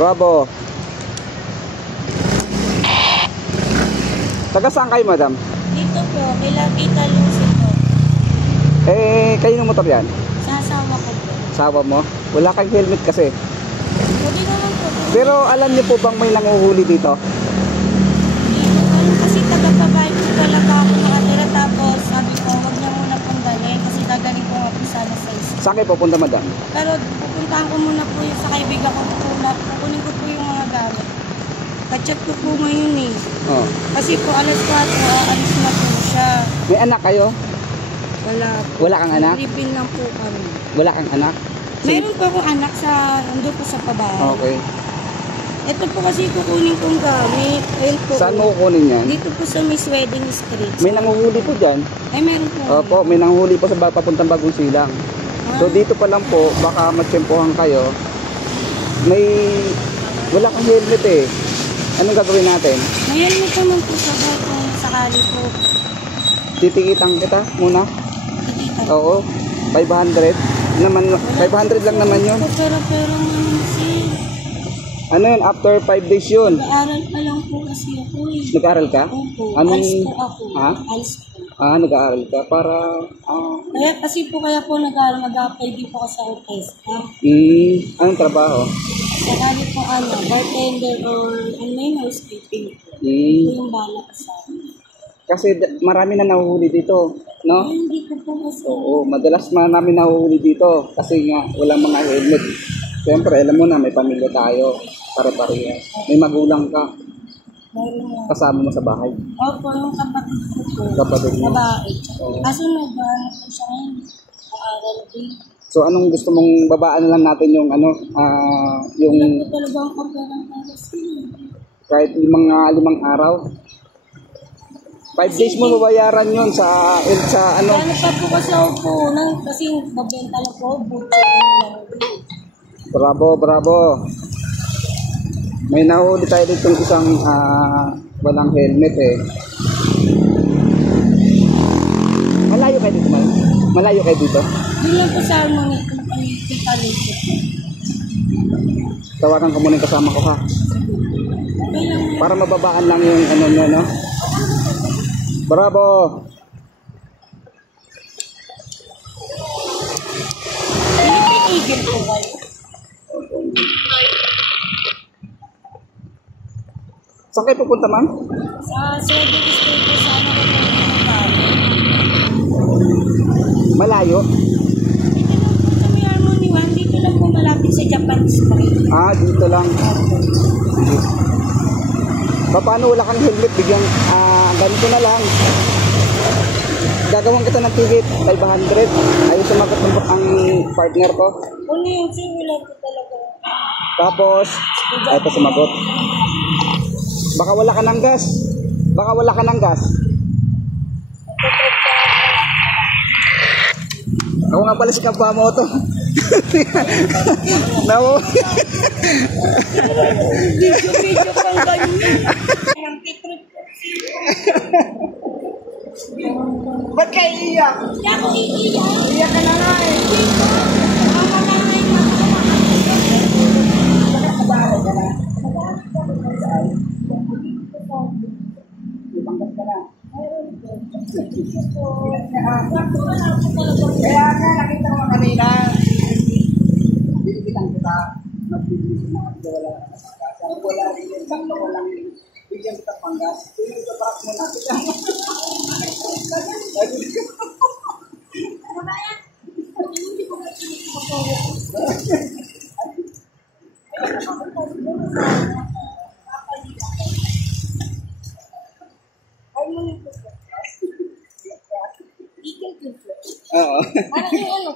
Bravo. Taga saan kayo, madam? Dito po, kailan kita Lucy po. Kayo ng motor yan? Sa asawa ko po. Sawa mo? Wala kang helmet kasi. Pwede naman po. Pero alam niyo po bang may nanguhuli dito? Dito po, kasi taga-babae po talaga ako nakatira. Tapos sabi ko, wag niya muna pong dalhin. Kasi dadaling po ako sana sa isa. Saan kayo pupunta, madam? Pero pupuntahan ko muna po yung sa kaibigan ko po. Kukunin ko po yung mga gamit. Kachat ko po ngayon eh. Oh. Kasi po alas 4, alis na po siya. May anak kayo? Wala po. Wala kang anak? Living lang po kami. Wala kang anak? Meron po akong anak sa, nandun po sa pabahay. Okay. Ito po kasi kukunin kong gamit. Ayun po. Saan mo kukunin yan? Dito po sa Miss Wedding Street. May nanguhuli po dyan. Ay, meron po. Opo, may nanguhuli po sa papuntang Bagong Silang. So dito pa lang po, baka matsyempohan kayo. Wala kang helmet eh. Anong gagawin natin? May helmet naman po sa bag kung sakali po. Titikitan kita muna? Titita. Oo. 500 naman, 500 lang naman yun. Pero naman kasi. Ano yun? After 5 days yun. Nag-aaral pa lang po kasi ako eh. Nag-aaral ka? Opo. Anong... Alis po ako. Ha? Alis po. Nag-aaral ka para... Kaya kasi po mag-aaral, mag-apply din po ako sa orchestra. Anong trabaho? Sakali po bartender or housekeeping po. Ito yung balak sa akin. Kasi marami na nahuhuli dito, no? Ay, hindi ko po kasi. Oo, madalas marami nahuhuli dito kasi nga walang mga helmet. Siyempre, alam mo na, may pamilya tayo, pare-parehas. May magulang ka, kasama mo sa bahay. Opo, yung kapatid ko po. Kapatid mo? Babae. Oo. Kaso nag-ano po siya ngayon. Nag-aaral din. So, anong gusto mong babaan lang natin yung yung Wala po talaga ang pagkarang kasi. kahit 5 araw? 5 days mo babayaran yun sa ano? Ano pa po kasi ako po, kasi mabenta lang po, butso. Bravo, bravo. May nahuli tayo dito isang walang helmet eh. Malayo kayo dito, man? Malayo kayo dito? Yun lang po sa harmony, kung kita nito. Tawagan ko muna yung kasama ko ha. Okay lang. Para mababaan lang yung ano nyo, no? Bravo! Pinitigil po kayo. Saan kayo pupunta, ma'am? Sa Wedding Street po sana ko po Malayo? dito lang po sa may Harmony 1, dito lang po malapit sa Japan Street. Dito lang. Paano wala kang helmet? Bigyan, ganito na lang. Gagawin kita ng ticket, 500. Ayun sumagot ang partner ko. Ano yun, sir? Wala po talaga. Tapos, ito sumagot. Baka wala ka ng gas. Baka wala ka ng gas. Ako nga pala si Kapwa Moto. Nawo. Video pang ganyan. Nang-titrip po. Ba't kayo iiyak? Hindi ako iiyak. Iiyak ka na nga eh. Mama na rin Nag-aaral ka na? Saan? Ibanggas ka na. Kaya nga, nakita ko kanina. Binibitan kita. Magbibilis na kasi wala ka na panggas. Wala rin yun. Sakto ko lang yun. Bigyan kita panggas. Tingin ko parak mo natin. Ano ba yan? Hindi ko Oo. Parang yung ano,